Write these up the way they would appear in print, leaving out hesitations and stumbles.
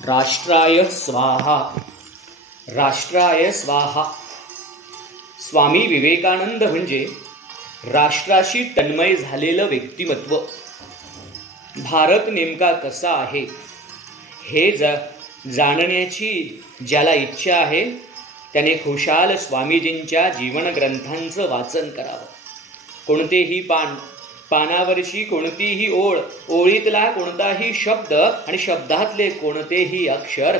राष्ट्राय स्वाहा. राष्ट्राय स्वाहा. स्वामी विवेकानंद म्हणजे राष्ट्राशी तन्मय झालेलं व्यक्तिमत्व. भारत नेमका कसा आहे हे जाणण्याची ज्याला इच्छा आहे त्याने खुशाल स्वामीजींच्या जीवनग्रंथांचं वाचन करावं. कोणतेही पानावरची कोणतीही ओळ, ओळीतला कोणताही शब्द आणि शब्दातले कोणतेही अक्षर,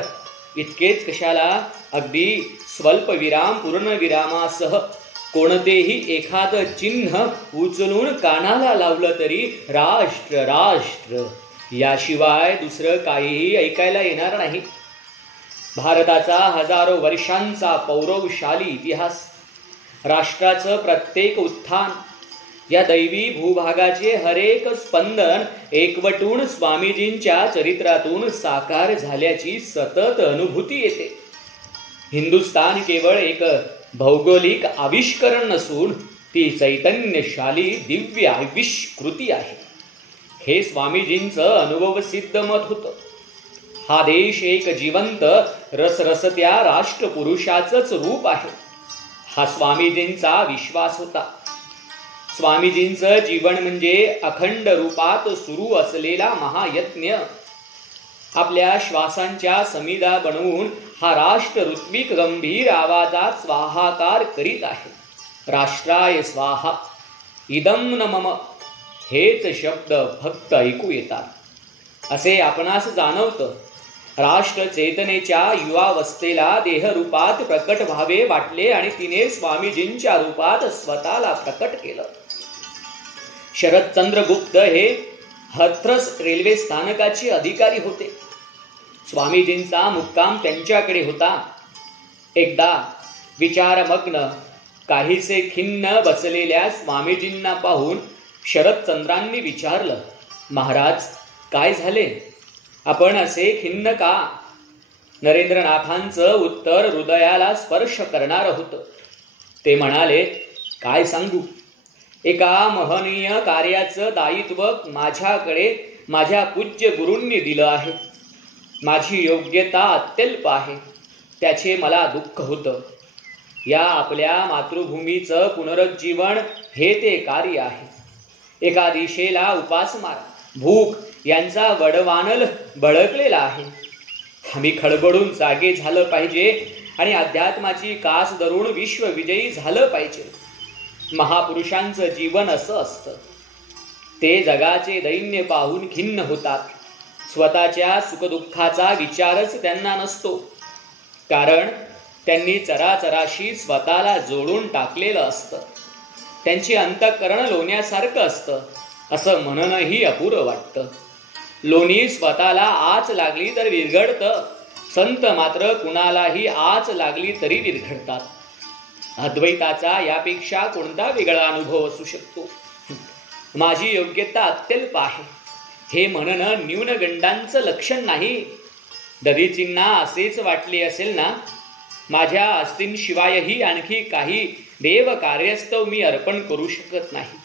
इतकेच कशाला अगदी स्वल्पविराम पूर्णविरामासह कोणतेही एखादं चिन्ह उचलून कानाला लावलं तरी राष्ट्र राष्ट्र याशिवाय दुसरं काहीही ऐकायला येणार नाही. भारताचा हजारो वर्षांचा पौरवशाली इतिहास, राष्ट्राचं प्रत्येक उत्थान, या दैवी भूभागाचे हरेक स्पंदन एकवटून स्वामीजींच्या चरित्रातून साकार झाल्याची सतत अनुभूती येते. हिंदुस्तान केवळ एक भौगोलिक आविष्करण नसून ती चैतन्यशाली दिव्य आविष्कृती आहे, हे स्वामीजींचं अनुभवसिद्ध मत होतं. हा देश एक जिवंत रसरसत्या राष्ट्रपुरुषाचंच रूप आहे, हा स्वामीजींचा विश्वास होता. स्वामीजींचं जीवन म्हणजे अखंड रूपात सुरू असलेला महायज्ञ. आपल्या श्वासांच्या समिदा बनवून हा राष्ट्र ऋत्विक गंभीर आवाजात स्वाहाकार करीत आहे. राष्ट्राय स्वाहा. इदं न मम, हेच शब्द फक्त ऐकू येतात असे आपणास जाणवतं. राष्ट्र चेतनेच्या युवावस्थेला देहरूपात प्रकट व्हावे वाटले आणि तिने स्वामीजींच्या रूपात स्वतःला प्रकट केलं. शरदचंद्र गुप्त हे हथ्रस रेल्वे स्थानकाचे अधिकारी होते. स्वामीजींचा मुक्काम त्यांच्याकडे होता. एकदा विचारमग्न, काहीसे खिन्न बसलेल्या स्वामीजींना पाहून शरदचंद्रांनी विचारलं, महाराज काय झाले, आपण असे खिन्न का? नरेंद्रनाथांचं उत्तर हृदयाला स्पर्श करणारं होतं. ते म्हणाले, काय सांगू, एका महनीय कार्याचं दायित्व माझ्याकडे माझ्या पूज्य गुरूंनी दिलं आहे. माझी योग्यता अत्यल्प आहे, त्याचे मला दुःख होतं. या आपल्या मातृभूमीचं पुनरुज्जीवन हे ते कार्य आहे. एका दिशेला उपासमार, भूक यांचा वडवानल बळकलेला आहे. आम्ही खडबडून जागे झालं पाहिजे आणि अध्यात्माची कास धरून विश्वविजयी झालं पाहिजे. महापुरुषांचं जीवन असं असतं. ते जगाचे दैन्य पाहून खिन्न होतात. स्वतःच्या सुखदुःखाचा विचारच त्यांना नसतो, कारण त्यांनी चराचराशी स्वतःला जोडून टाकलेलं असतं. त्यांचे अंतःकरण लोण्यासारखं असतं असं म्हणणंही अपुरं वाटतं. लोणी स्वतःला आच लागली तर विरघडतं, संत मात्र कुणालाही आच लागली तरी विरघडतात. अद्वैताचा यापेक्षा कोणता वेगळा अनुभव असू शकतो? माझी योग्यता अत्यल्प आहे हे म्हणणं न्यूनगंडांचं लक्षण नाही. दधीचींना असेच वाटले असेल ना, माझ्या अस्तींशिवायही आणखी काही देव कार्यस्थव मी अर्पण करू शकत नाही,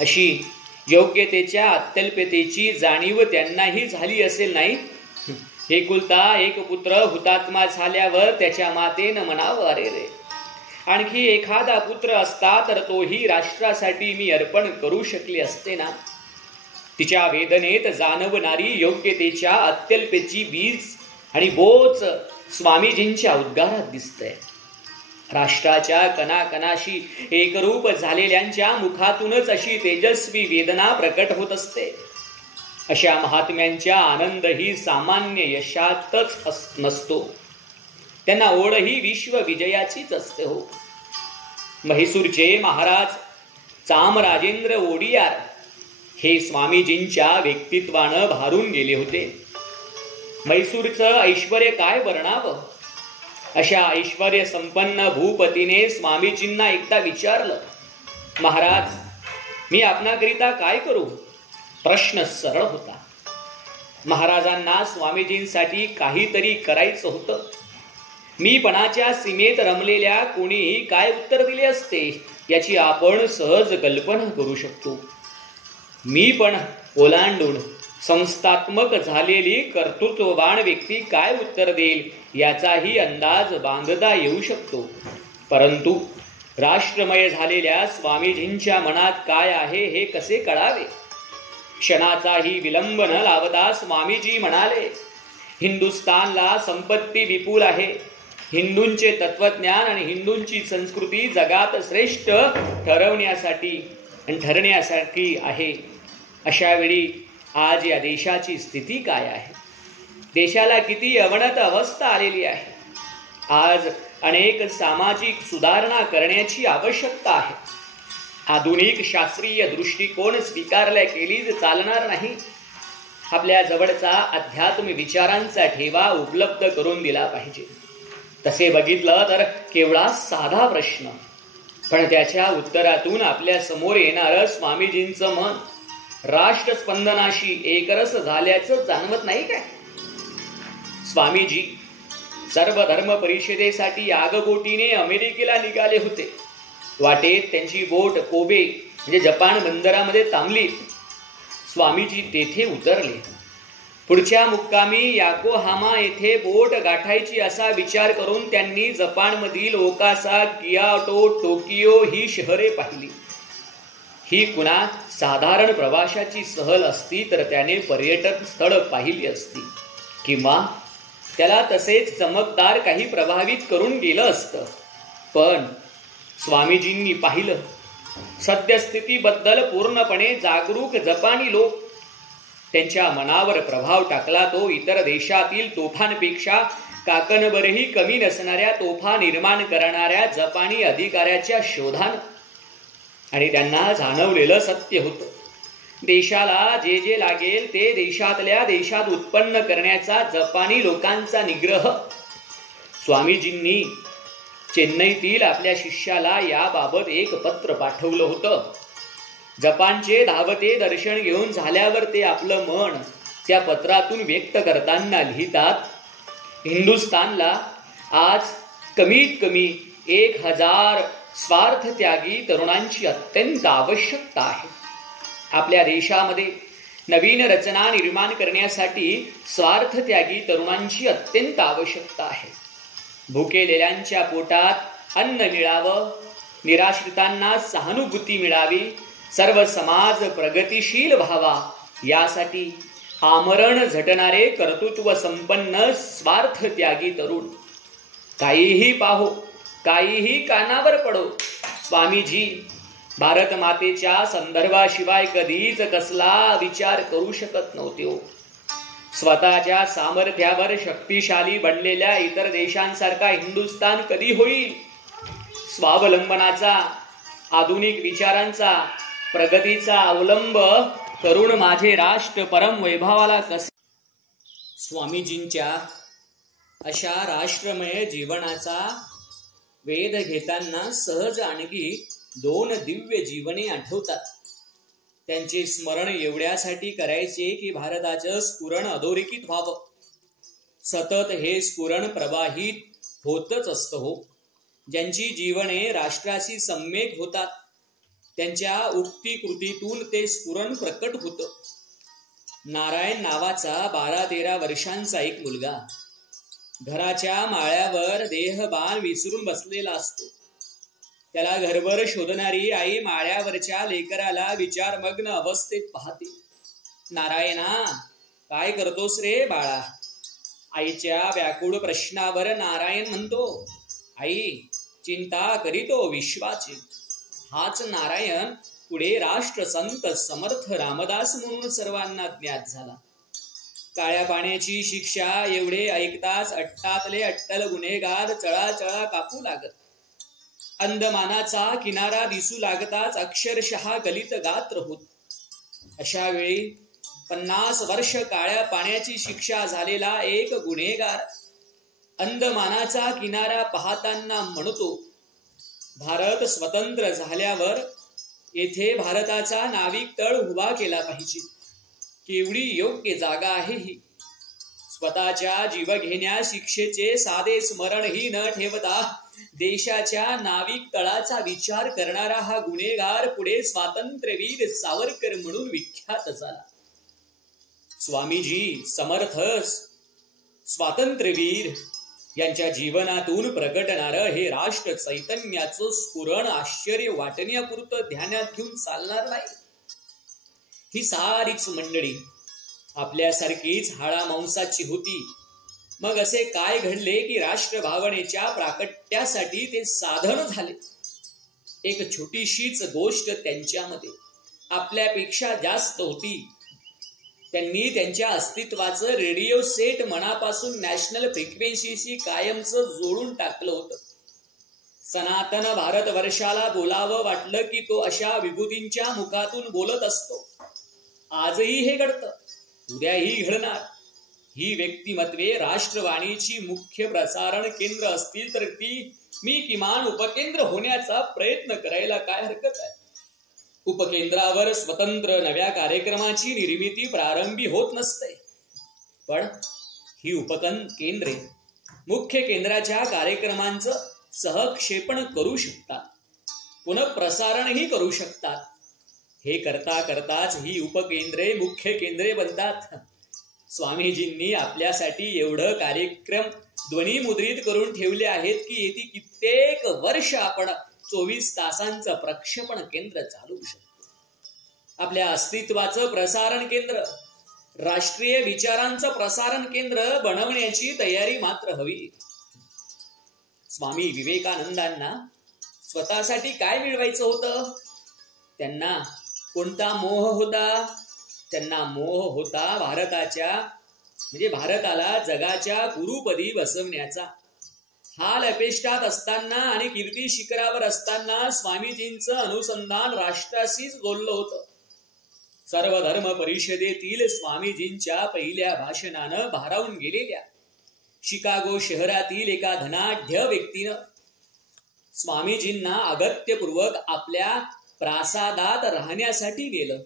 अशी योग्यतेच्या अत्यल्पतेची जाणीव त्यांनाही झाली असेल नाही. एकुलता एक पुत्र हुतात्मा झाल्यावर त्याच्या मातेनं म्हणावं, अरे रे, आणखी एखादा पुत्र असता तर तोही राष्ट्रासाठी मी अर्पण करू शकले असते ना. तिच्या वेदनेत जाणवणारी योग्यतेच्या अत्यल्पेची बीज आणि बोच स्वामीजींच्या उद्गारात दिसतंय. राष्ट्राच्या कणाकणाशी एकरूप झालेल्यांच्या मुखातूनच अशी तेजस्वी वेदना प्रकट होत असते. अशा महात्म्यांच्या आनंदही सामान्य यशातच नसतो, त्यांना ओढही विश्वविजयाचीच असते हो. म्हैसूरचे महाराज चामराजेंद्र ओडियार हे स्वामीजींच्या व्यक्तित्वानं भारून गेले होते. म्हैसूरचं ऐश्वर्य काय वर्णावं. अशा ऐश्वर्य संपन्न भूपतीने स्वामीजींना एकदा विचारलं, महाराज मी आपणाकरिता काय करू? प्रश्न सरळ होता. महाराजांना स्वामीजींसाठी काहीतरी करायचं होतं. मीपणाच्या सीमेत रमलेल्या कोणीही काय उत्तर दिले असते याची आपण सहज कल्पना करू शकतो. मी पण ओलांडून संस्थात्मक झालेली कर्तृत्ववान व्यक्ती काय उत्तर देईल याचाही अंदाज बांधता येऊ शकतो. परंतु राष्ट्रमय झालेल्या स्वामीजींच्या मनात काय आहे हे कसे कळावे? क्षणाचाही विलंब न लावता स्वामीजी म्हणाले, हिंदुस्थानला संपत्ती विपुल आहे. हिंदूंचे तत्वज्ञान आणि हिंदूंची संस्कृती जगात श्रेष्ठ ठरण्यासाठी आहे. अशा वेळी आज या देशाची स्थिती काय आहे? देशाला किती अवनत अवस्था आलेली आहे. आज अनेक सामाजिक सुधारणा करण्याची आवश्यकता आहे. आधुनिक शास्त्रीय दृष्टिकोन स्वीकारल्या केलीच चालणार नाही. आपल्या जवळचा अध्यात्म विचारांचा ठेवा उपलब्ध करून दिला पाहिजे. तसे बघितलं तर केवळा साधा प्रश्न, पण त्याच्या उत्तरातून आपल्या समोर येणारं स्वामीजींचं मन राष्ट्रस्पंदनाशी एकरस झाल्याचं जाणवत नाही काय? स्वामीजी सर्वधर्म परिषदेसाठी आगबोटीने अमेरिकेला निघाले होते. वाटेत त्यांची बोट कोबे म्हणजे जपान बंदरामध्ये थांबली. स्वामीजी तेथे उतरले. पुढच्या मुक्कामी याकोहामा येथे बोट गाठायची असा विचार करून त्यांनी जपानमधील ओकासा, कियोटो, टोकियो ही शहरे पाहिली. ही कुणा साधारण प्रवाशाची सहल असती तर त्याने पर्यटन स्थळ पाहिली असती किंवा त्याला तसेच चमकदार काही प्रभावित करून गेलं असतं. पण स्वामीजींनी पाहिलं, सद्यस्थितीबद्दल पूर्णपणे जागरूक जपानी लोक. त्यांच्या मनावर प्रभाव टाकला तो इतर देशातील तोफांपेक्षा काकणभरही कमी नसणाऱ्या तोफा निर्माण करणाऱ्या जपानी अधिकाऱ्याच्या शोधानं. आणि त्यांना जाणवलेलं सत्य होतं, देशाला जे जे लागेल ते देशातल्या देशात उत्पन्न करण्याचा जपानी लोकांचा निग्रह. स्वामीजींनी चेन्नईतील आपल्या शिष्याला याबाबत एक पत्र पाठवलं होतं. जपानचे धावते दर्शन घेऊन झाल्यावर ते आपलं मन त्या पत्रातून व्यक्त करताना लिहितात, हिंदुस्थानला आज कमीत कमी 1000 स्वार्थत्यागी तरुणांची अत्यंत आवश्यकता आहे. आपल्या देशामध्ये नवीन रचना निर्माण करण्यासाठी स्वार्थत्यागी तरुणांची अत्यंत आवश्यकता आहे. भुकेलेल्यांच्या पोटात अन्न मिळावं, निराश्रितांना सहानुभूती मिळावी, सर्व समाज प्रगतिशील व्हावा, यासाठी आमरण झटणारे कर्तृत्व संपन्न स्वार्थत्यागी तरुण. काहीही पाहो, काहीही कानावर पडो, स्वामीजी भारत मातेच्या संदर्भाशिवाय कधीच कसला विचार करू शकत नव्हते. स्वतःच्या सामर्थ्यावर शक्तिशाली बनलेल्या इतर देशांसारखा हिंदुस्थान कधी होईल? स्वावलंबनाचा, आधुनिक विचारांचा, प्रगतीचा अवलंब करून माझे राष्ट्र परम वैभवाला कसे? स्वामीजींच्या अशा राष्ट्रमय जीवनाचा वेध घेताना सहज आणखी 2 दिव्य जीवने आठवतात. त्यांचे स्मरण एवढ्यासाठी करायचे की भारताचं स्फुरण अधोरेखित व्हावं. सतत हे स्फुरण प्रवाहित होतच असतं हो. ज्यांची जीवने राष्ट्राशी सम्यक होतात त्यांच्या उक्ती कृतीतून ते स्फुरण प्रकट होतं. नारायण नावाचा 12-13 वर्षांचा एक मुलगा घराच्या माळ्यावर देहभान विसरून बसलेला असतो. त्याला घरभर शोधणारी आई माळ्यावरच्या लेकराला विचारमग्न अवस्थेत पाहते. नारायणा, काय करतोस रे बाळा? आईच्या व्याकुळ प्रश्नावर नारायण म्हणतो, आई, चिंता करीतो विश्वाची. हाच नारायण पुढे राष्ट्रसंत समर्थ रामदास म्हणून सर्वांना ज्ञात झाला. काळ्या पाण्याची शिक्षा एवढे ऐकताच अट्टातले अट्टल गुन्हेगार चळाचळा कापू लागत. अंदमानाचा किनारा दिसू लागताच अक्षरशः गलित गात्र होत. अशा वेळी 50 वर्ष काळ्या पाण्याची शिक्षा झालेला एक गुन्हेगार अंदमानाचा किनारा पाहताना म्हणतो, भारत स्वतंत्र झाल्यावर येथे भारताचा नाविक तळ उभा केला पाहिजे. केवढी योग्य जागा आहे ही. स्वतःच्या जीवघेण्या शिक्षेचे साधे स्मरणही न ठेवता देशाच्या नाविक तळाचा विचार करणारा हा गुन्हेगार पुढे स्वातंत्र्यवीर सावरकर म्हणून विख्यात झाला. स्वामीजी समर्थ स्वातंत्र्यवीर यांच्या जीवनातून प्रकटणारं हे राष्ट्र चैतन्याचं स्फुरण आश्चर्य वाटण्यापुरतं ध्यानात घेऊन चालणार नाही. ही सारीच मंडळी आपल्यासारखीच हाडा मांसाची होती. मग असे काय घडले की राष्ट्र भावनेच्या प्राकट्यासाठी ते साधन झाले. एक छोटीशीच गोष्ट त्यांच्यामध्ये आपल्यापेक्षा जास्त होती. त्यांनी त्यांच्या अस्तित्वाचं रेडिओ सेट मनापासून नॅशनल फ्रिक्वेन्सीशी कायमचं जोडून टाकलं होतं. सनातन भारतवर्षाला बोलावं वाटलं की तो अशा विभूतींच्या मुखातून बोलत असतो. आजही हे घडतं, उद्याही घडणार. ही व्यक्तिमत्वे राष्ट्रवाणीची मुख्य प्रसारण केंद्र असतील तर ती मी किमान उपकेंद्र होण्याचा प्रयत्न करायला काय हरकत आहे. उपकेंद्रावर स्वतंत्र नव्या कार्यक्रमाची निर्मिती प्रारंभी होत नसते, पण ही उपकेंद्रे मुख्य केंद्राच्या कार्यक्रमांचं सहक्षेपण करू शकतात, पुनःप्रसारणही करू शकतात. हे करता करताच ही उपकेंद्रे मुख्य केंद्रे बनतात. स्वामीजींनी आपल्यासाठी एवढं कार्यक्रम ध्वनिमुद्रित करून ठेवले आहेत की येथे कित्येक वर्ष आपण 24 तासांचं प्रक्षेपण केंद्र चालवू शकतो. आपल्या अस्तित्वाचं प्रसारण केंद्र, राष्ट्रीय विचारांचं प्रसारण केंद्र बनवण्याची तयारी मात्र हवी. स्वामी विवेकानंदांना स्वतःसाठी काय मिळवायचं होतं? त्यांना कोणता मोह होता? त्यांना मोह होता भारताला जगाच्या गुरुपदी बसवण्याचा. हाल अपेष्टात असताना आणि कीर्ती शिखरावर असताना स्वामीजींचं अनुसंधान राष्ट्राशीच जोडलं होतं. सर्व धर्म परिषदेतील स्वामीजींच्या पहिल्या भाषणानं भारावून गेलेल्या शिकागो शहरातील एका धनाढ्य व्यक्तीनं स्वामीजींना अगत्यपूर्वक आपल्या प्रासादात राहण्यासाठी नेलं.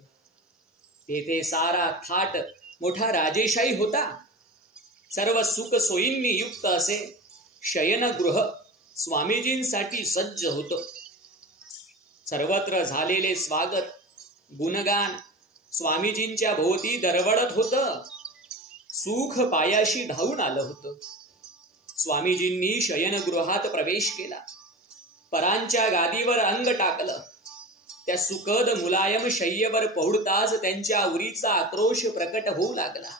तेथे सारा थाट मोठा राजेशाही होता. सर्व सुख सोयींनी युक्त असे शयनगृह स्वामीजींसाठी सज्ज होतं. सर्वत्र झालेले स्वागत गुणगान स्वामीजींच्या भोवती दरवळत होतं. सुख पायाशी धावून आलं होतं. स्वामीजींनी शयनगृहात प्रवेश केला. परांच्या गादीवर अंग टाकलं. त्या सुखद मुलायम शय्येवर पहुडताच त्यांच्या उरीचा आक्रोश प्रकट होऊ लागला.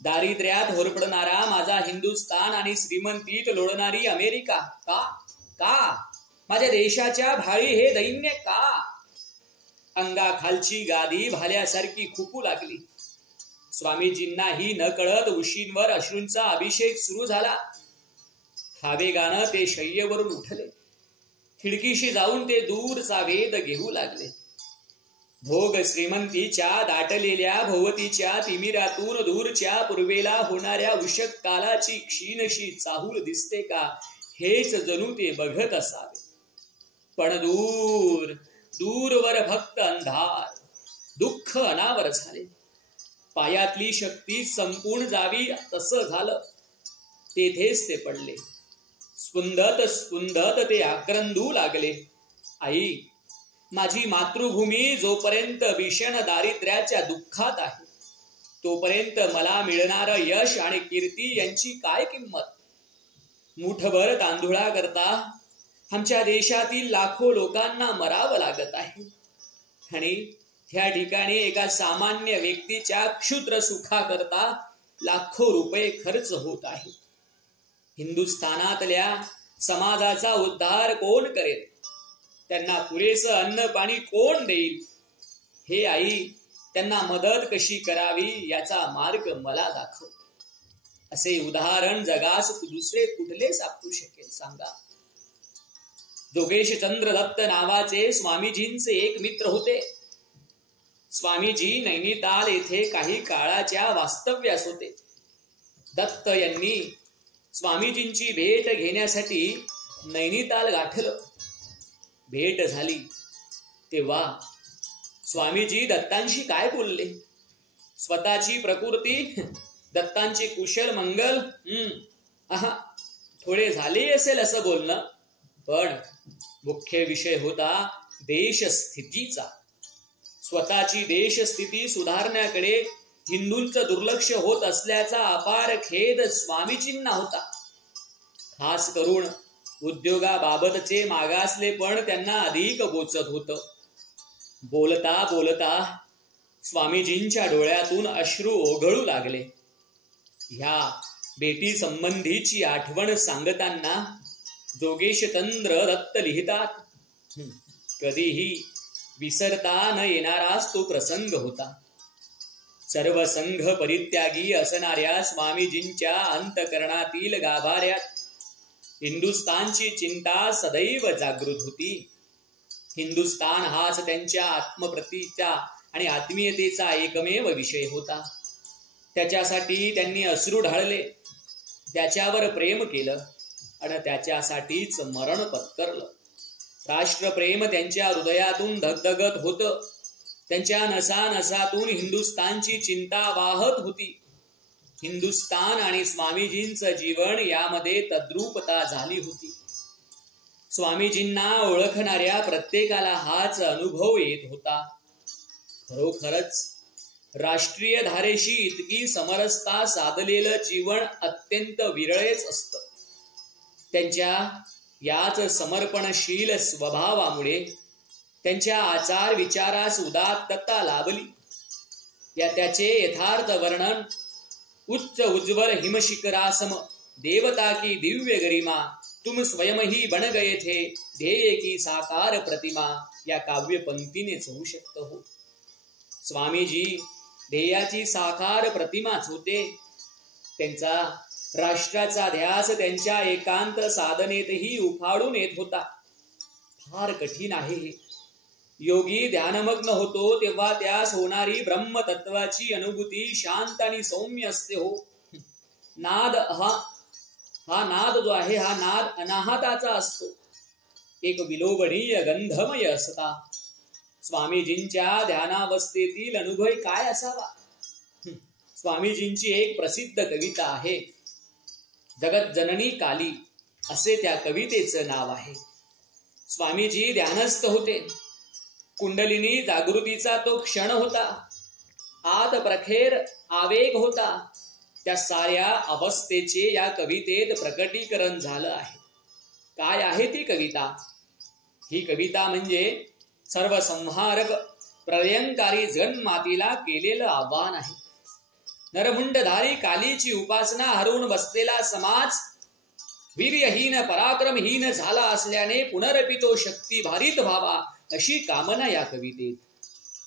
दारिद्र्यात होरपडणारा माझा हिंदुस्तान आणि श्रीमंतीत लोळणारी अमेरिका का माझ्या देशाच्या भाळी हे दैन्य का? अंगाखालची गादी भाल्यासारखी खुपू लागली. स्वामीजींनाही न कळत उशींवर अश्रूंचा अभिषेक सुरू झाला. हावेगानं ते शय्येवरून उठले. खिडकीशी जाऊन ते दूरचा वेध घेऊ लागले. भोग श्रीमंतीच्या दाटलेल्या भोवतीच्या तिमिरातून दूरच्या पूर्वेला होणाऱ्या उषक कालाची क्षीणशी चाहूल दिसते का, हेच जणू ते बघत असावे. पण दूरवर फक्त अंधार, दुःख अनावर झाले. पायातली शक्ती संपूर्ण जावी तसं झालं. तेथेच ते पडले. स्पुंदत ते आक्रंदू लागले. आई, माझी मातृभूमी जोपर्यंत भीषण दारिद्र्याच्या दुःखात आहे तोपर्यंत मला मिळणारं यश आणि कीर्ती यांची काय किंमत? मुठभर तांदुळा करता आमच्या देशातील लाखो लोकांना मरावं लागत आहे आणि ह्या ठिकाणी एका सामान्य व्यक्तीच्या क्षुद्र सुखाकरता लाखो रुपये खर्च होत आहे. हिंदुस्थानातल्या समाजाचा उद्धार कोण करेल? त्यांना पुरेसं अन्न पाणी कोण देईल? हे आई, त्यांना मदत कशी करावी याचा मार्ग मला दाखव. असे उदाहरण जगास दुसरे कुठले सापडू शकेल सांगा? जोगेशचंद्र दत्त नावाचे स्वामीजींचे एक मित्र होते. स्वामीजी नैनिताल येथे काही काळाच्या वास्तव्यास होते. दत्त यांनी स्वामीजींची भेट घेण्यासाठी नैनिताल गाठलं. भेट झाली तेव्हा स्वामीजी दत्तांशी काय बोलले? स्वतःची प्रकृती, दत्तांचे कुशल मंगल, थोडे झाले असेल असं बोलणं, पण मुख्य विषय होता देशस्थितीचा. स्वतःची देशस्थिती सुधारण्याकडे हिंदूंचं दुर्लक्ष होत असल्याचा अपार खेद स्वामीजींना होता. खास करून उद्योगाबाबतचे मागासले पण त्यांना अधिक बोचत होतं. बोलता बोलता स्वामीजींच्या डोळ्यातून अश्रू ओघळू लागले. ह्या बेटी संबंधीची आठवण सांगताना जोगेशचंद्र दत्त लिहितात, कधीही विसरता न येणाराच तो प्रसंग होता. सर्व संघ परित्यागी असणाऱ्या स्वामीजींच्या अंतकरणातील गाभाऱ्यात हिंदुस्तानची चिंता सदैव जागृत होती. हिंदुस्तान हाच त्यांच्या आत्मप्रतीचा आणि आत्मीयतेचा एकमेव विषय होता. त्याच्यासाठी त्यांनी अश्रू ढाळले, त्याच्यावर प्रेम केलं आणि त्याच्यासाठीच मरण पत्करलं. राष्ट्रप्रेम त्यांच्या हृदयातून धगधगत होतं. त्यांच्या नसानसातून हिंदुस्तानची चिंता वाहत होती. हिंदुस्तान आणि स्वामीजींचं जीवन यामध्ये तद्रूपता झाली होती. स्वामीजींना ओळखणाऱ्या प्रत्येकाला हाच अनुभव येत होता. खरोखरच राष्ट्रीय धारेशी इतकी समरसता साधलेलं जीवन अत्यंत विरळेच असतं. त्यांच्या याच समर्पणशील स्वभावामुळे त्यांच्या आचार विचारास उदात्तता लाभली. त्याचे यथार्थ वर्णन उच्च उज्ज्वल हिमशिखरासम देवता की दिव्य गरिमा तुम स्वयं ही बन गए थे ध्येय की साकार प्रतिमा या काव्य पंक्तीनेच होऊ शकतं. हो, स्वामीजी ध्येयाची साकार प्रतिमाच होते. त्यांचा राष्ट्राचा ध्यास त्यांच्या एकांत साधनेतही उफाळून येत होता. फार कठीण आहे हे. योगी ध्यानमग्न होतो तेव्हा त्यास होणारी ब्रह्मतत्वाची अनुभूती शांत आणि सौम्य असते. हो, नाद हा नाद जो आहे हा नाद अनाहताचा असतो, एक विलोभनीय गंधमय असता. स्वामीजींच्या ध्यानावस्थेतील अनुभव काय असावा? स्वामीजींची एक प्रसिद्ध कविता आहे, जगत जननी काली असे त्या कवितेचं नाव आहे. स्वामीजी ध्यानस्थ होते. कुंडलिनी जागृतीचा तो क्षण होता. आत प्रखेर आवेग होता. त्या साऱ्या अवस्थेचे या कवितेत प्रकटीकरण झालं आहे. काय आहे ती कविता? ही कविता म्हणजे सर्वसंहारक प्रलयंकारी जन्मातीला केलेलं आव्हान आहे. नरमुंडधारी कालीची उपासना हरवून बसलेला समाज वीर्यहीन पराक्रमहीन झाला असल्याने पुनरपि तो शक्ती भारित व्हावा अशी कामना या कवितेत.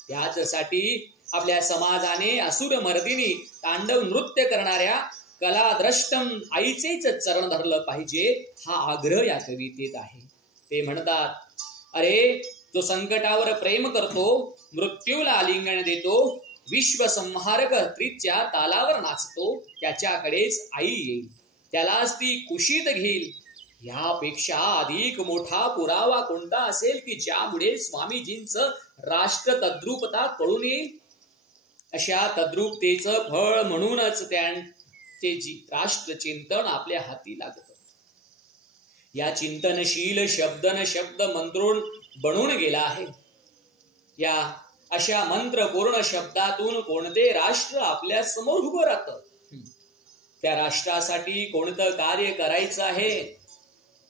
त्याचसाठी आपल्या समाजाने असुर मर्दिनी तांडव नृत्य करणाऱ्या कलाद्रष्टम आईचेच चरण धरलं पाहिजे हा आग्रह या कवितेत आहे. ते म्हणतात, अरे जो संकटावर प्रेम करतो, मृत्यूला आलिंगन देतो, विश्वसंहारक त्रिच्या तालावर नाचतो, त्याच्याकडेच आई येईल, त्यालाच ती कुशीत घेईल. यापेक्षा अधिक मोठा पुरावा कोणता असेल की ज्यामुळे स्वामीजींचं राष्ट्र तद्रूपता कळून येईल? अशा तद्रूपतेचं फळ म्हणूनच त्यांचे राष्ट्रचिंतन आपल्या हाती लागतं. या चिंतनशील शब्दन शब्द मंत्रोण बनून गेला आहे. या अशा मंत्रपूर्ण शब्दातून कोणते राष्ट्र आपल्या समोर उभं राहतं, त्या राष्ट्रासाठी कोणतं कार्य करायचं आहे.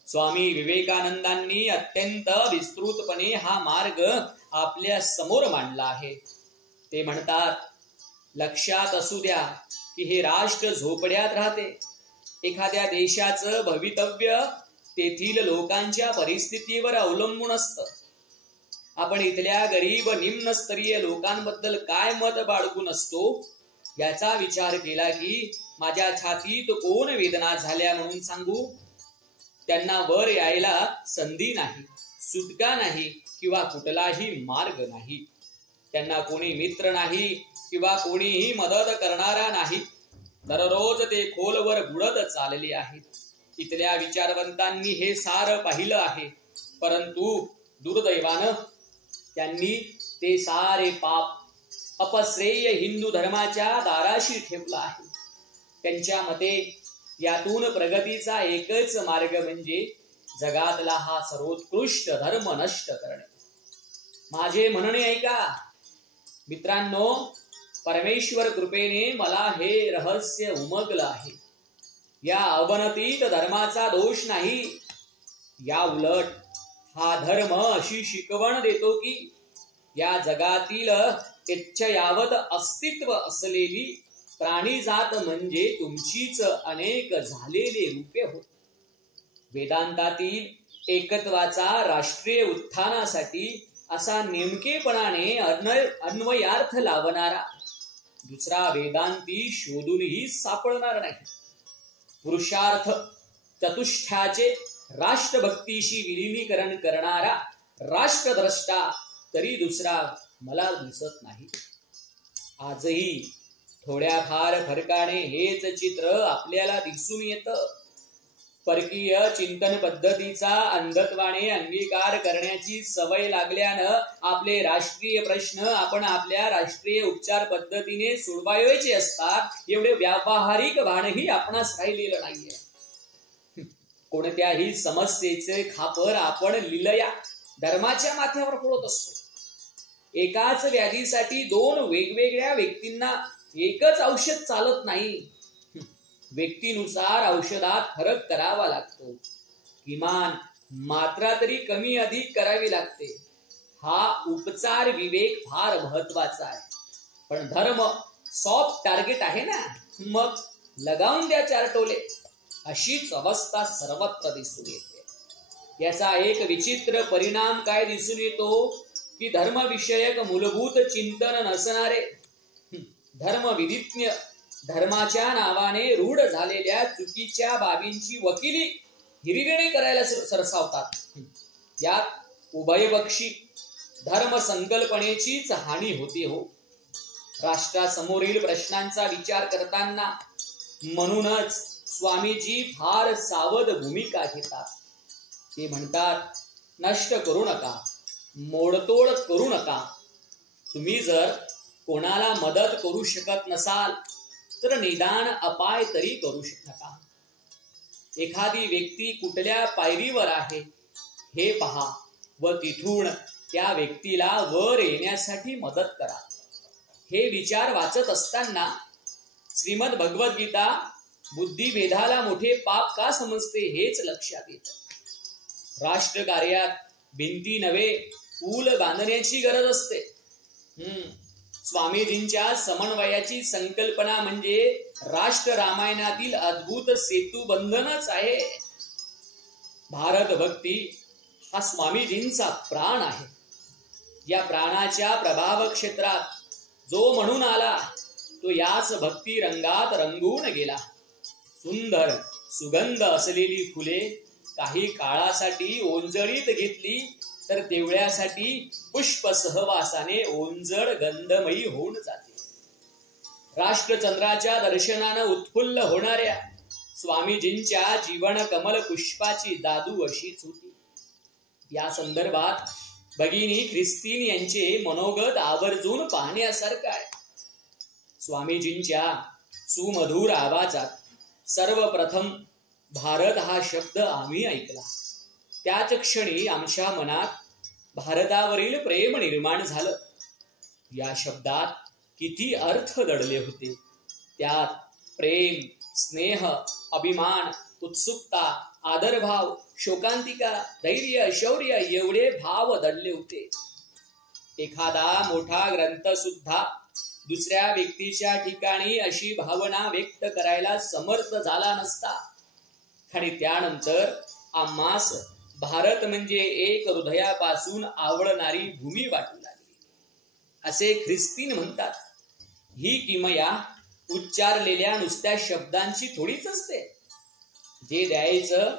स्वामी विवेकानंदांनी अत्यंत विस्तृतपणे हा मार्ग आपल्या समोर मांडला आहे. ते म्हणतात, लक्षात असू द्या की हे राष्ट्र झोपड्यात राहते. एखाद्या देशाचं भवितव्य तेथील लोकांच्या परिस्थितीवर अवलंबून असतं. आपण इथल्या गरीब निम्नस्तरीय लोकांबद्दल काय मत बाळगून असतो याचा विचार केला की माझ्या छातीत कोण वेदना झाल्या म्हणून सांगू? त्यांना वर यायला संधी नाही, सुटका नाही किंवा कुठलाही मार्ग नाही. त्यांना कोणी मित्र नाही किंवा कोणीही मदत करणारा नाही. दररोज ते खोलवर बुडत चालले आहेत. इथल्या विचारवंतांनी हे सारं पाहिलं आहे, परंतु दुर्दैवानं त्यांनी ते सारे पाप अपश्रेय हिंदू धर्माच्या दाराशी ठेवलं आहे. त्यांच्या मते यातून प्रगतीचा एकच मार्ग म्हणजे जगातला हा सर्वोत्कृष्ट धर्म नष्ट करणे. माझे म्हणणे ऐका मित्रांनो, परमेश्वर कृपेने मला हे रहस्य उमगलं आहे. या अवनतीत धर्माचा दोष नाही. या उलट हा धर्म अशी शिकवण देतो की या जगातील इच्छयावत अस्तित्व असलेली प्राणीजात म्हणजे तुमचीच अनेक झालेले रूपे होत. वेदांतातील एकत्वाचा राष्ट्रीय उत्थानासाठी असा नेमकेपणाने अन्वयार्थ लावणारा दुसरा वेदांती शोधूनही सापडणार नाही. पुरुषार्थ चतुष्ठ्याचे राष्ट्रभक्तीशी विलिनीकरण करणारा राष्ट्रद्रष्टा तरी दुसरा मला दिसत नाही. आजही थोड्याफार फरकाने हेच चित्र आपल्याला दिसून येतं. परकीय चिंतन पद्धतीचा अंधत्वाने अंगीकार करण्याची सवय लागल्यानं आपले राष्ट्रीय प्रश्न आपण आपल्या राष्ट्रीय उपचार पद्धतीने सोडवायचे असतात एवढे व्यावहारिक भानही आपणास राहिलेलं नाहीये. कोणत्याही समस्येचे खापर आपण लीलया धर्माच्या माथ्यावर फोडत असतो. एकाच व्याधीसाठी दोन वेगवेगळ्या व्यक्तींना एकच औषध चालत नाही. व्यक्तीनुसार औषधात फरक करावा लागतो. किमान मात्रा तरी कमी अधिक करावी लागते. हा उपचार विवेक फार महत्वाचा आहे. पण धर्म सॉफ्ट टार्गेट आहे ना, मग लगावून द्या चार टोले. अशीच अवस्था सर्वत्र दिसून येते. याचा एक विचित्र परिणाम काय दिसून येतो की धर्मविषयक मूलभूत चिंतन नसणारे धर्मविधिज्ञ धर्माच्या नावाने रूढ झालेल्या चुकीच्या बाबींची वकिली हिरविणे करायला सरसावतात. यात उभयपक्षी धर्म संकल्पनेचीच हानी होते हो. राष्ट्रासमोरील प्रश्नांचा विचार करताना म्हणूनच स्वामीजी फार सावध भूमिका घेतात. ते म्हणतात, नष्ट करू नका, मोडतोड करू नका. तुम्ही जर कोणाला मदत करू शकत नसाल तर निदान अपाय तरी करू नका. एखादी व्यक्ती कुठल्या पायरीवर आहे हे पहा व तिथून त्या व्यक्तीला वर येण्यासाठी मदत करा. हे विचार वाचत असताना श्रीमद भगवद्गीता बुद्धिभेदाला मोठे पाप का समजते हेच लक्षात येतं. राष्ट्रकार्यात भिंती नव्हे पूल बांधण्याची गरज असते. स्वामीजींच्या समन्वयाची संकल्पना म्हणजे राष्ट्र रामायणातील अद्भुत सेतू बंधनच आहे. भारत भक्ती हा स्वामीजींचा प्राण आहे. या प्राणाच्या प्रभाव क्षेत्रात जो म्हणून आला तो याच भक्ती रंगात रंगून गेला. सुंदर सुगंध असलेली फुले काही काळासाठी ओंजळीत घेतली तर तेवढ्यासाठी पुष्प सहवासाने ओंजळ गंधमयी होऊन जाते. राष्ट्रचंद्राच्या दर्शनानं उत्फुल्ल होणाऱ्या स्वामीजींच्या जीवन कमल पुष्पाची दादू अशीच होती. या संदर्भात भगिनी ख्रिस्तीन यांचे मनोगत आवर्जून पाहण्यासारखं आहे. स्वामीजींच्या सुमधुर आवाजात सर्वप्रथम भारत हा शब्द आम्ही ऐकला. त्याच क्षणी आमच्या मनात भारतावरील प्रेम निर्माण झालं. या शब्दात किती अर्थ दडले होते. त्यात प्रेम, स्नेह, अभिमान, उत्सुकता, आदरभाव, शोकांतिका, धैर्य, शौर्य एवढे भाव दडले होते. एखादा मोठा ग्रंथ सुद्धा दुसऱ्या व्यक्तीच्या ठिकाणी अशी भावना व्यक्त करायला समर्थ झाला नसता. आणि त्यानंतर आम्हास भारत म्हणजे एक हृदयापासून आवडणारी भूमी वाटू लागली असे ख्रिस्तीन म्हणतात. ही किमया उच्चारलेल्या नुसत्या शब्दांची थोडीच असते. जे द्यायचं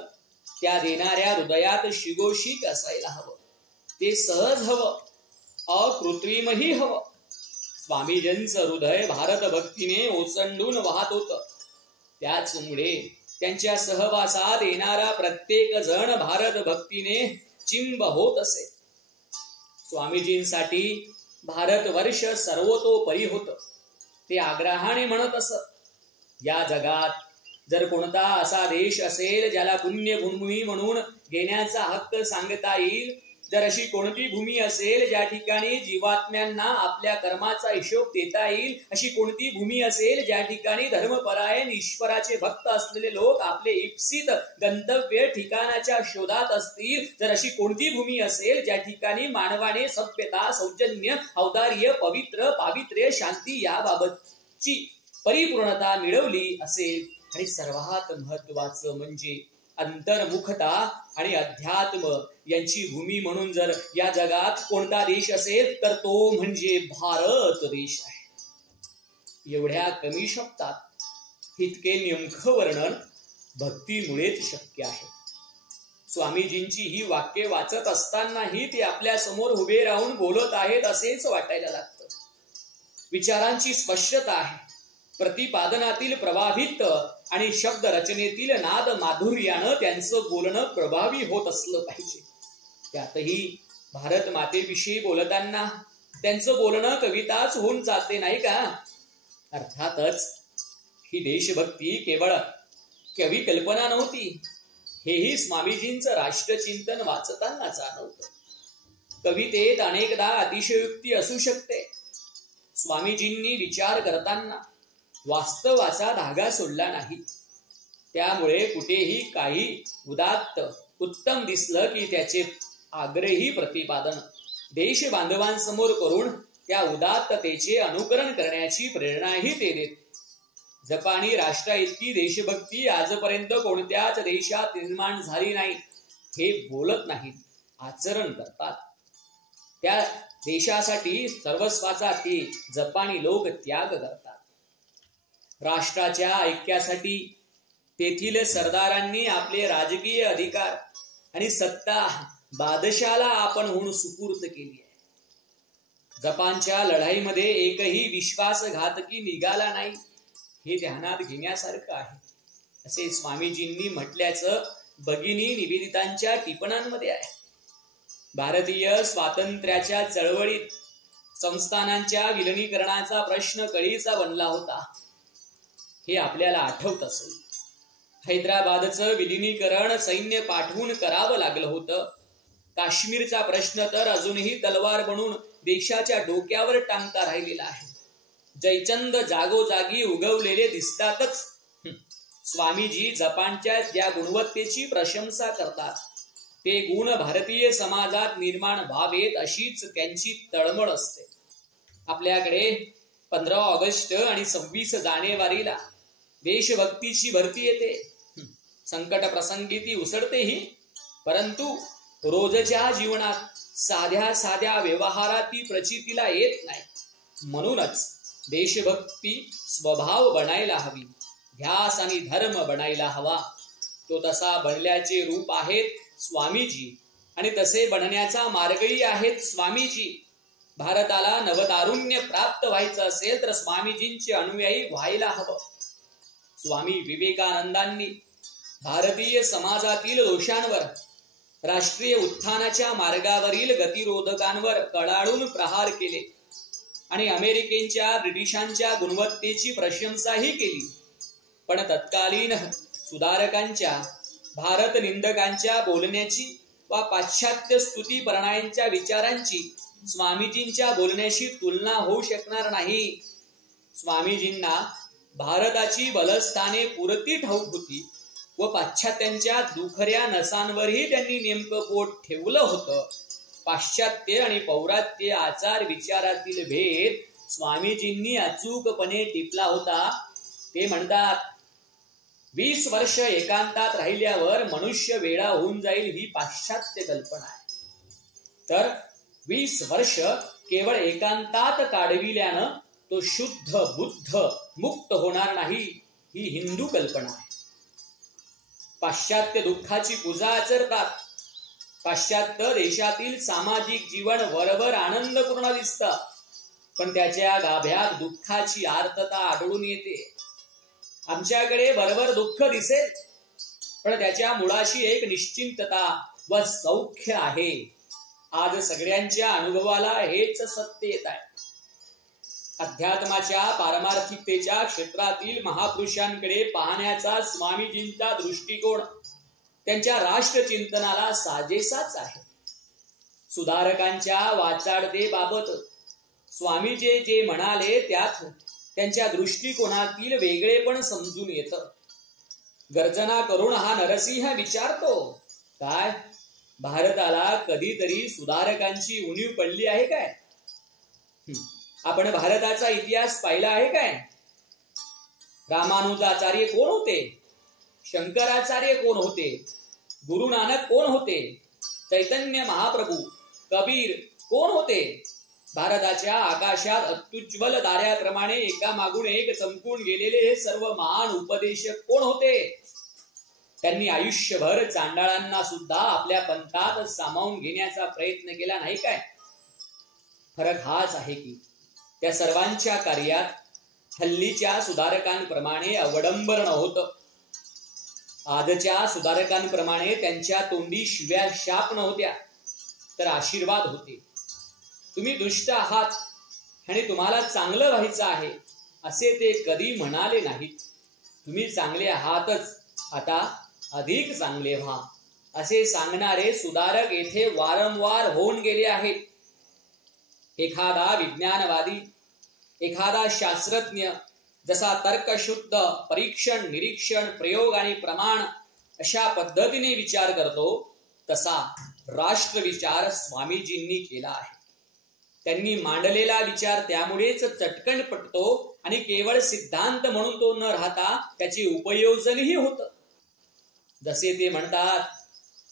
त्या देणाऱ्या हृदयात शिगोशिक असायला हवं. ते सहज हवं, अकृत्रिमही हवं. स्वामीजींचं हृदय भारत भक्तीने ओसंडून वाहत होतं. त्याचमुळे त्यांच्या सहवासात येणारा प्रत्येक जण भारत भक्तीने चिंब होत असे. स्वामीजींसाठी भारतवर्ष सर्वतोपरी होतं. ते आग्रहाने म्हणत असत, या जगात जर कोणता असा देश असेल ज्याला पुण्यभूमी म्हणून घेण्याचा हक्क सांगता येईल जर अशी कोणती भूमी असेल ज्या ठिकाणी जीवात्म्यांना आपल्या कर्माचा हिशोब देता येईल, अशी कोणती भूमी असेल ज्या ठिकाणी धर्मपरायण ईश्वराचे भक्त असलेले लोक आपले इप्सित गंतव्य ठिकाणाच्या शोधात असतील, जर अशी कोणती भूमी असेल ज्या ठिकाणी मानवाने सभ्यता, सौजन्य, औदार्य, पवित्र, पावित्र्य, शांती याबाबतची परिपूर्णता मिळवली असेल, आणि सर्वात महत्वाचं म्हणजे अंतर्मुखता आणि अध्यात्म यांची भूमी म्हणून जर या जगात कोणता देश असेल तर तो म्हणजे भारत देश आहे. एवढ्या कमी शब्दात इतके नेमकं वर्णन भक्तीमुळेच शक्य आहे. स्वामीजींची ही वाक्ये वाचत असतानाही ते आपल्या समोर उभे राहून बोलत आहेत असेच वाटायला लागतं. विचारांची स्पष्टता आहे, प्रतिपादनातील प्रभावित आणि शब्द रचनेतील नाद माधुर्यानं त्यांचं बोलणं प्रभावी होत असलं पाहिजे. त्यातही भारत मातेविषयी बोलताना त्यांचं बोलणं कविताच होऊन जाते नाही का? अर्थातच ही देशभक्ती केवळ कवी कल्पना नव्हती, हेही स्वामीजींचं राष्ट्रचिंतन वाचताना जाणवतं. कवितेत अनेकदा अतिशयोक्ती असू शकते. स्वामीजींनी विचार करताना वास्तवाचा धागा सोडला नाही. त्यामुळे कुठेही काही उदात्त उत्तम दिसलं की त्याचे आग्रही प्रतिपादन देश बांधवांसमोर करून त्या उदात्ततेचे अनुकरण करण्याची प्रेरणाही ते देत. जपानी राष्ट्रा इतकी देशभक्ती आजपर्यंत कोणत्याच देशात निर्माण झाली नाही हे बोलत नाहीत, आचरण करतात. त्या देशासाठी सर्वस्वाचा ते जपानी लोक त्याग करतात. राष्ट्राच्या ऐक्यासाठी तेथील सरदारांनी आपले राजकीय अधिकार आणि सत्ता बादशाला आपण होऊन सुपूर्द केली आहे. जपानच्या लढाईमध्ये एकही विश्वासघातकी निघाला नाही हे ध्यानात घेण्यासारखं आहे, असे स्वामीजींनी म्हटल्याचं भगिनी निवेदितांच्या टिपणांमध्ये आहे. भारतीय स्वातंत्र्याच्या चळवळीत संस्थानांच्या विलिनीकरणाचा प्रश्न कळीचा बनला होता हे आपल्याला आठवत असेल. हैदराबादचं विलिनीकरण सैन्य पाठवून करावं लागलं होतं. काश्मीरचा प्रश्न तर अजूनही तलवार बनून देशाच्या डोक्यावर टांगता राहिलेला आहे. जयचंद जागोजागी उगवलेले दिसतातच. स्वामीजी जपानच्या ज्या गुणवत्तेची प्रशंसा करतात ते गुण भारतीय समाजात निर्माण व्हावेत अशीच त्यांची तळमळ असते. आपल्याकडे 15 ऑगस्ट आणि 26 जानेवारीला देशभक्तीची भरती येते. संकट प्रसंगी ती उसळतेही, परंतु रोजच्या जीवनात साध्या साध्या व्यवहारात ती प्रचितीला येत नाही. म्हणूनच देशभक्ती स्वभाव बनायला हवी, ध्यास आणि धर्म बनायला हवा. तो तसा बनल्याचे रूप आहेत स्वामीजी आणि तसे बनण्याचा मार्गही आहेत स्वामीजी. भारताला नवतारुण्य प्राप्त व्हायचं असेल तर स्वामीजींचे अनुयायी व्हायला हवं. स्वामी विवेकानंदांनी भारतीय समाजातील दोषांवर, राष्ट्रीय उत्थानाच्या मार्गावरील गतिरोधकांवर कडाडून प्रहार केले आणि अमेरिकेच्या, ब्रिटिशांच्या गुणवत्तेची प्रशंसाही केली. पण तत्कालीन सुधारकांच्या, भारत निंदकांच्या बोलण्याची वा पाश्चात्य स्तुती परणायांच्या विचारांची स्वामीजींच्या बोलण्याशी तुलना होऊ शकणार नाही. स्वामीजींना भारताची बलस्थाने पुरती ठाऊक होती व पाश्चात्यांच्या दुखऱ्या नसांवरही त्यांनी नेमकं बोट ठेवलं होतं. पाश्चात्य आणि पौरात्य आचार विचारातील भेद स्वामीजींनी अचूकपणे टिपला होता. ते म्हणतात, 20 वर्ष एकांतात राहिल्यावर मनुष्य वेडा होऊन जाईल ही पाश्चात्य कल्पना आहे, तर 20 वर्ष केवळ एकांतात काढविल्यानं तो शुद्ध बुद्ध मुक्त होणार नाही ही हिंदू कल्पना आहे. पाश्चात्य दुःखाची पूजा आचरतात. पाश्चात्य देशातील सामाजिक जीवन वरवर आनंदपूर्ण दिसतं, पण त्याच्या गाभ्यात दुःखाची आर्तता आढळून येते. आमच्याकडे बरोबर दुःख दिसेल, पण त्याच्या मुळाशी एक निश्चिंतता व सौख्य आहे. आज सगळ्यांच्या अनुभवाला हेच सत्य येत आहे. अध्यात्माच्या पारमार्थिकतेच्या क्षेत्रातील महापुरुषांकडे पाहण्याचा स्वामीजींचा दृष्टिकोन त्यांच्या राष्ट्रचिंतनाला साजेसाच आहे. सुधारकांच्या वाचाळतेबाबत स्वामीजी जे म्हणाले त्यात त्यांच्या दृष्टिकोनातील वेगळेपण समजून येतं. गर्जना करून हा नरसिंह विचारतो, काय भारताला कधीतरी सुधारकांची उणीव पडली आहे काय? आपण भारताचा इतिहास पाहिला आहे काय? रामानुजाचार्य कोण होते? शंकराचार्य कोण होते? गुरु नानक कोण होते? चैतन्य महाप्रभू, कबीर कोण होते? भारताच्या आकाशात अत्युज्वल ताऱ्याप्रमाणे एकामागून एक चमकून गेलेले हे सर्व महान उपदेशक कोण होते? त्यांनी आयुष्यभर चांडाळांना सुद्धा आपल्या पंथात सामावून घेण्याचा प्रयत्न केला नाही काय? फरक हाच आहे की त्या सर्वांच्या कार्यात हल्लीच्या सुधारकांप्रमाणे अवडंबर नव्हतं. आजच्या सुधारकांप्रमाणे त्यांच्या तोंडी शिव्या शाप नव्हत्या, तर आशीर्वाद होते. तुम्ही दुष्ट आहात आणि तुम्हाला चांगलं व्हायचं आहे असे ते कधी म्हणाले नाहीत. तुम्ही चांगले आहातच, आता अधिक चांगले व्हा असे सांगणारे सुधारक येथे वारंवार होऊन गेले आहेत. एखादा विज्ञानवादी, एखादा शास्त्रज्ञ जसा तर्कशुद्ध परीक्षण, निरीक्षण, प्रयोग आणि प्रमाण अशा पद्धतीने विचार करतो, तसा राष्ट्रविचार स्वामीजींनी केला आहे. त्यांनी मांडलेला विचार त्यामुळेच चटकन पटतो आणि केवळ सिद्धांत म्हणून तो न राहता त्याचे उपयोजनही होतं. जसे ते म्हणतात,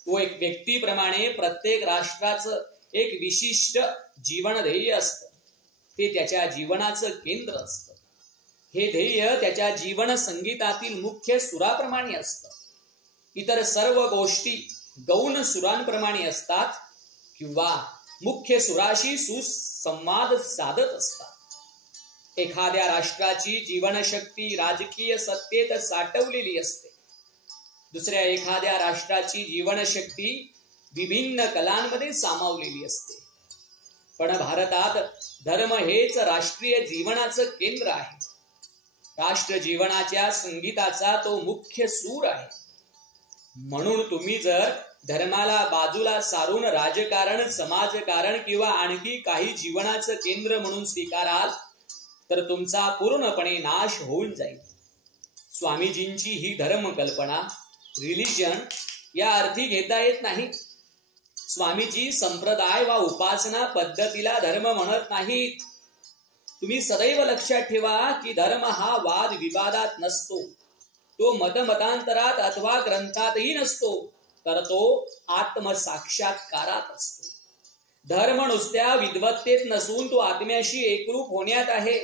तो एक व्यक्तीप्रमाणे प्रत्येक राष्ट्राचं एक विशिष्ट जीवन ध्येय असतं. ते त्याच्या जीवनाचं केंद्र असतं. हे ध्येय त्याच्या जीवन संगीतातील मुख्य सुराप्रमाणे असतं. इतर सर्व गोष्टी गौण सुरांप्रमाणे असतात किंवा मुख्य सुराशी सुसंवाद साधत असतात. एखाद्या राष्ट्राची जीवनशक्ती राजकीय सत्तेत साठवलेली असते. दुसऱ्या एखाद्या राष्ट्राची जीवनशक्ती विभिन्न कलांमध्ये सामावलेली असते. पण भारतात धर्म हेच राष्ट्रीय जीवनाचं केंद्र आहे. राष्ट्र जीवनाच्या संगीताचा तो मुख्य सूर आहे. म्हणून तुम्ही जर धर्माला बाजूला सारून राजकारण, समाजकारण किंवा आणखी काही जीवनाचं केंद्र म्हणून स्वीकाराल तर तुमचा पूर्णपणे नाश होऊन जाईल. स्वामीजींची ही धर्म कल्पना, रिलिजन या अर्थी घेता येत नाही. स्वामीजी संप्रदाय वा उपासना पद्धतीला धर्म म्हणत नाहीत. तुम्ही सदैव लक्षात ठेवा की धर्म हा वाद विवादात नसतो. तो मतमतांतरात अथवा ग्रंथातही नसतो, तर तो आत्मसाक्षात्कारात असतो. धर्म नुसत्या विद्वत्तेत नसून तो आत्म्याशी एकरूप होण्यात आहे.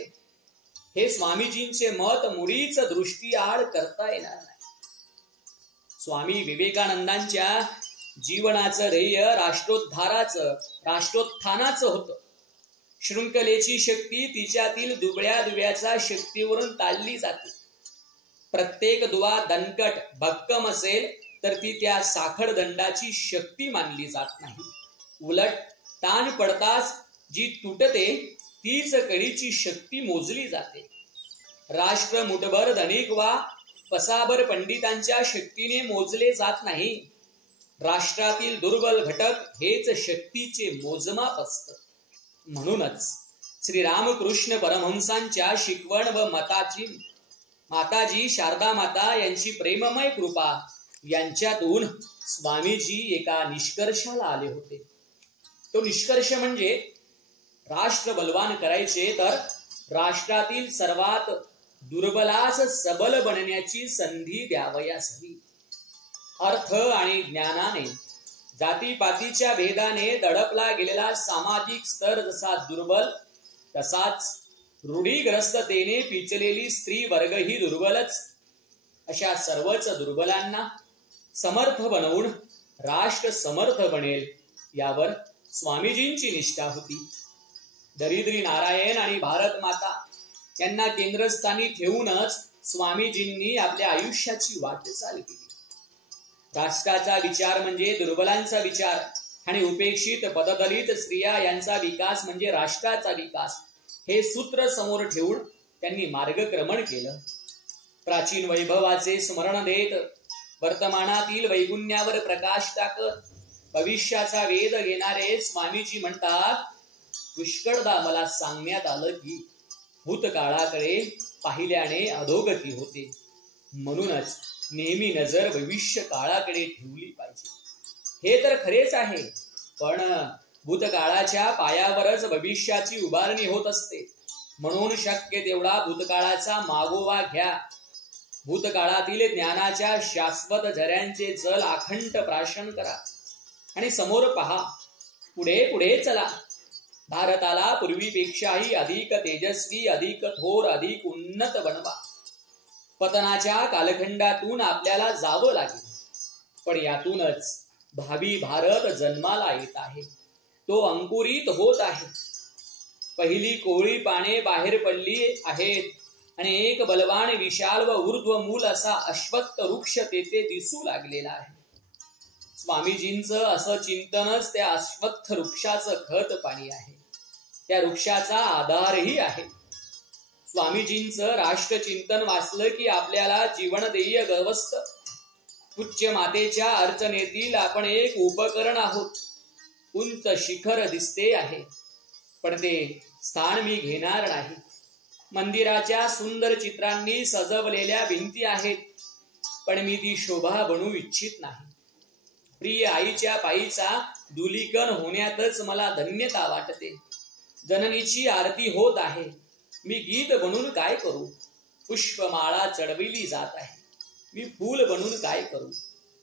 हे स्वामीजींचे मत मुळीच दृष्टीआड करता येणार नाही. स्वामी विवेकानंदांच्या जीवनाचं ध्येय राष्ट्रोद्धाराचं, राष्ट्रोत्थानाचं होतं. शृंखलेची शक्ती तिच्यातील दुबळ्या दुव्याच्या शक्तीवरून ताणली जाते. प्रत्येक दुवा दणकट भक्कम असेल तर ती त्या साखळदंडाची शक्ती मानली जात नाही. उलट ताण पडताच जी तुटते तीच कळीची शक्ती मोजली जाते. राष्ट्र मुठभर धनिक वा पसाभर पंडितांच्या शक्तीने मोजले जात नाही. राष्ट्रातील दुर्बल घटक हेच शक्तीचे मोजमाप असतं. म्हणूनच श्री रामकृष्ण परमहंसांच्या शिकवण व माताजी शारदा माता यांची प्रेममय कृपा यांच्यातून स्वामीजी एका निष्कर्षाला आले होते. तो निष्कर्ष म्हणजे राष्ट्र बलवान करायचे तर राष्ट्रातील सर्वात दुर्बलास सबल बनण्याची संधी द्यावयास हवी. अर्थ आणि ज्ञानाने, जातीपातीच्या भेदाने दडपला गेलेला सामाजिक स्तर जसा दुर्बल, तसाच रूढीग्रस्ततेने पिचलेली स्त्री वर्ग ही दुर्बलच. अशा सर्वच दुर्बलांना समर्थ बनवून राष्ट्र समर्थ बनेल यावर स्वामीजींची निष्ठा होती. दरिद्री नारायण आणि भारत माता यांना केंद्रस्थानी ठेवूनच स्वामीजींनी आपल्या आयुष्याची वाटचाल केली. राष्ट्राचा विचार म्हणजे दुर्बलांचा विचार आणि उपेक्षित पददलित स्त्रिया यांचा विकास म्हणजे राष्ट्राचा विकास, हे सूत्र समोर ठेवून त्यांनी मार्गक्रमण केलं. प्राचीन वैभवाचे स्मरण देत वर्तमानातील वैगुण्यावर प्रकाश टाकत भविष्याचा वेध घेणारे स्वामीजी म्हणतात, पुष्कळदा मला सांगण्यात आलं की भूतकाळाकडे पाहिल्याने अधोगती होते, म्हणूनच नेहमी नजर भविष्य काळाकडे ठेवली पाहिजे. हे तर खरेच आहे, पण भूतकाळाच्या पायावरच भविष्याची उभारणी होत असते. म्हणून शक्य तेवढा भूतकाळाचा मागोवा घ्या. भूतकाळातील ज्ञानाच्या शाश्वत झऱ्यांचे जल अखंड प्राशन करा आणि समोर पहा. पुढे पुढे चला. भारताला पूर्वीपेक्षाही अधिक तेजस्वी, अधिक थोर, अधिक उन्नत बनवा. पतनाच्या कालखंडातून आपल्याला जावं लागेल, पण यातूनच भावी भारत जन्माला येत आहे. तो अंकुरित होत आहे. पहिली कोळी पाने बाहेर पडली आहेत आणि एक बलवान, विशाल व ऊर्ध्व मूल असा अश्वत्थ वृक्ष तेथे दिसू लागलेला आहे. स्वामीजींचं असं चिंतनच त्या अश्वत्थ वृक्षाचं खत पाणी आहे, त्या वृक्षाचा आधारही आहे. स्वामीजींचं राष्ट्रचिंतन वाचलं की आपल्याला जीवनदेय गवस्त उच्च मातेच्या अर्चनेतील आपण एक उपकरण आहोत. उंच शिखर दिसते आहे, पण ते स्थान मी घेणार नाही. मंदिराच्या सुंदर चित्रांनी सजवलेल्या भिंती आहेत, पण मी ती शोभा बनवू इच्छित नाही. प्रिय आईच्या पायीचा धुलीकण होण्यातच मला धन्यता वाटते. जननीची आरती होत आहे, मी गीत बनून काय करू? पुष्पमाळा चढविली जात आहे, मी फूल बनून काय करू?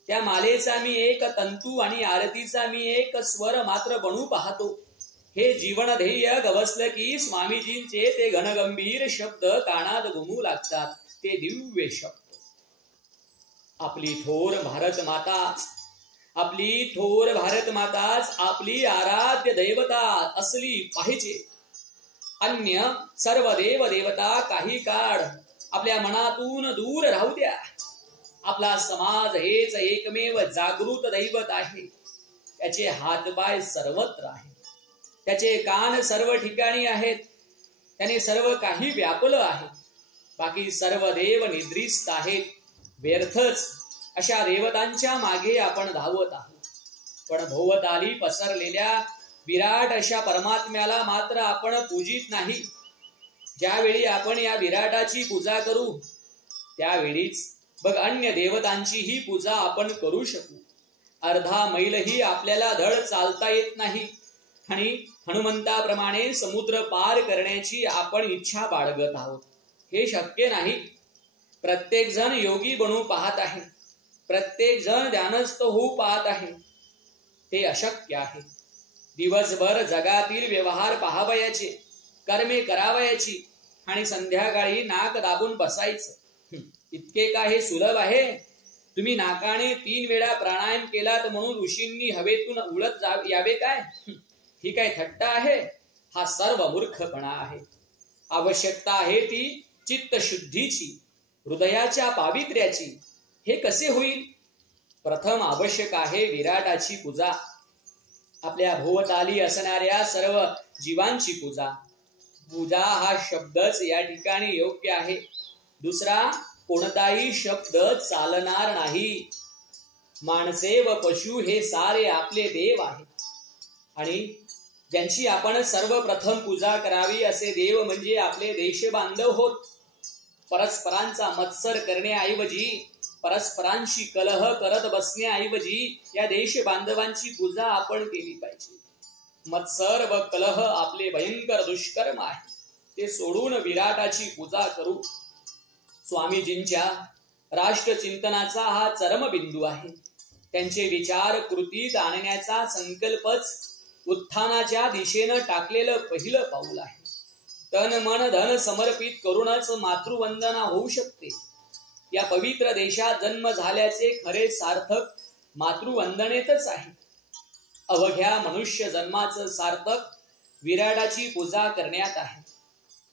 त्या मालेचा मी एक तंतू आणि आरतीचा मी एक स्वर मात्र बनू पाहतो. हे जीवन ध्येय गवसलं की स्वामीजींचे ते घनगंभीर शब्द कानात घुमू लागतात. ते दिव्य शब्द. आपली थोर भारत माताच, आपली थोर भारत माताच आपली आराध्य दैवता असली पाहिजे. अन्य सर्व देव देवता काही काळ आपल्या मनातून दूर राहू द्या. आपला समाज हेच एकमेव जागृत दैवत आहे. त्याचे हातपाय सर्वत्र आहेत, त्याचे कान सर्व ठिकाणी आहेत, त्याने सर्व काही व्यापलं आहे. बाकी सर्व देव निद्रिस्त आहेत. व्यर्थच अशा देवतांच्या मागे आपण धावत आहोत. पण भोवताली पसरलेल्या विराट अशा परमात्म्याला मात्र आपण पूजित नाही. ज्यावेळी आपण या विराटाची पूजा करू, त्यावेळीच बघ अन्य देवतांचीही पूजा आपण करू शकू. अर्धा मैलही आपल्याला धड चालता येत नाही आणि हनुमंताप्रमाणे समुद्र पार करण्याची आपण इच्छा बाळगत आहोत. हे शक्य नाही. प्रत्येक जण योगी बनू पाहत आहे, प्रत्येक जण ध्यानस्थ होऊ पाहत आहे. ते अशक्य आहे. दिवसभर जगातील व्यवहार पाहावयाचे, कर्मे करावयाची आणि संध्याकाळी नाक दाबून बसायचं. इतके का हे सुलभ आहे? तुम्ही नाकाने 3 वेळा प्राणायाम केलात म्हणून ऋषींनी हवेतून उडत यावे काय? ही काय थट्टा आहे? हा सर्व मूर्खपणा आहे. आवश्यकता आहे ती चित्तशुद्धीची, हृदयाच्या पावित्र्याची. हे कसे होईल? प्रथम आवश्यक आहे विराटाची पूजा, आपल्या भोवताली असणाऱ्या सर्व जीवांची पूजा. पूजा हा शब्दच या ठिकाणी योग्य आहे. दुसरा कोणताही शब्द चालणार नाही. माणसे व पशु हे सारे आपले देव आहेत आणि ज्यांची आपण सर्वप्रथम पूजा करावी असे देव म्हणजे आपले देशबांधव होत. परस्परांचा मत्सर करण्याऐवजी, परस्परांशी कलह करत बसण्याऐवजी या देश बांधवांची पूजा आपण केली पाहिजे. मत्सर व कलह आपले भयंकर दुष्कर्म आहे, ते सोडून विराटाची पूजा करू. स्वामीजींच्या राष्ट्रचिंतनाचा हा चरमबिंदू आहे. त्यांचे विचार कृतीत आणण्याचा संकल्पच उत्थानाच्या दिशेनं टाकलेलं पहिलं पाऊल आहे. तन मन धन समर्पित करूनच मातृवंदना होऊ शकते. या पवित्र देशात जन्म झाल्याचे खरे सार्थक मातृवंदनेतच आहे. अवघ्या मनुष्य जन्माचं सार्थक विराटाची पूजा करण्यात आहे.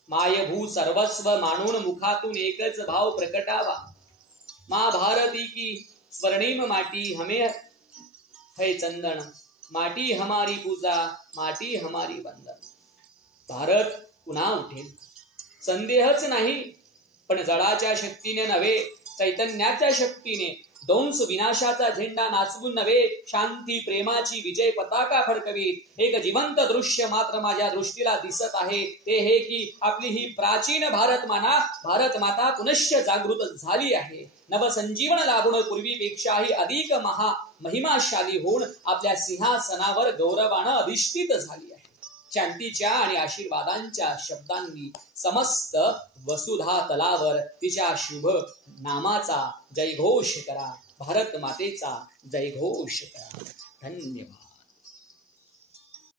मायभू सर्वस्व मानून मुखातून एकच भाव प्रकटावा. मा भारती की स्वर्णिम माटी हमें है चंदन, माटी हमारी पूजा, माटी हमारी वंदन. भारत पुन्हा उठेल, संदेहच नाही. पण जळाच्या शक्तीने नव्हे, चैतन्याच्या शक्तीने दंस विनाशाचा झेंडा नाचवून नव्हे, शांती प्रेमाची विजय पताका फडकवीत एक जिवंत दृश्य मात्र माझ्या दृष्टीला दिसत आहे. ते हे की आपली ही प्राचीन भारत माता पुनश्च जागृत झाली आहे. नवसंजीवन लाभून पूर्वीपेक्षाही अधिक महिमाशाली होऊन आपल्या सिंहासनावर गौरवानं अधिष्ठित झाली आहे. शांतीच्या आणि आशीर्वादांच्या शब्दांनी समस्त वसुधा तलावर तिच्या शुभ नामाचा जयघोष करा. भारत मातेचा जयघोष करा. धन्यवाद.